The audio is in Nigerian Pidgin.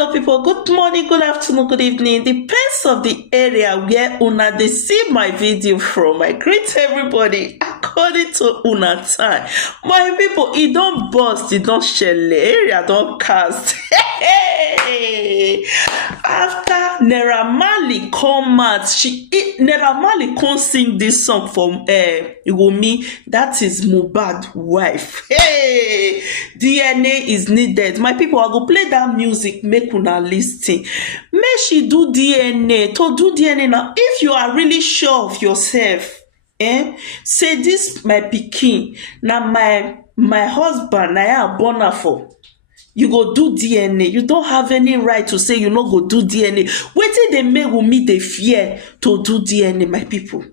hello people, good morning, good afternoon, good evening, depends of the area where una dey see my video from. I greet everybody according to una time. My people, e don burst, e don shele, area don cast. After Naira Marley come out, Naira Marley come sing this song for Wunmi, that is Mohbad wife. Hey, DNA is needed. My people, I go play that music, make una lis ten. Make she do DNA. To do DNA now, if you are really sure of yourself, say this my pikin, na my husband, na I born her for. You go do DNA. You don't have any right to say you no go do DNA. Wetin dey make Wunmi dey fear to do DNA, my people?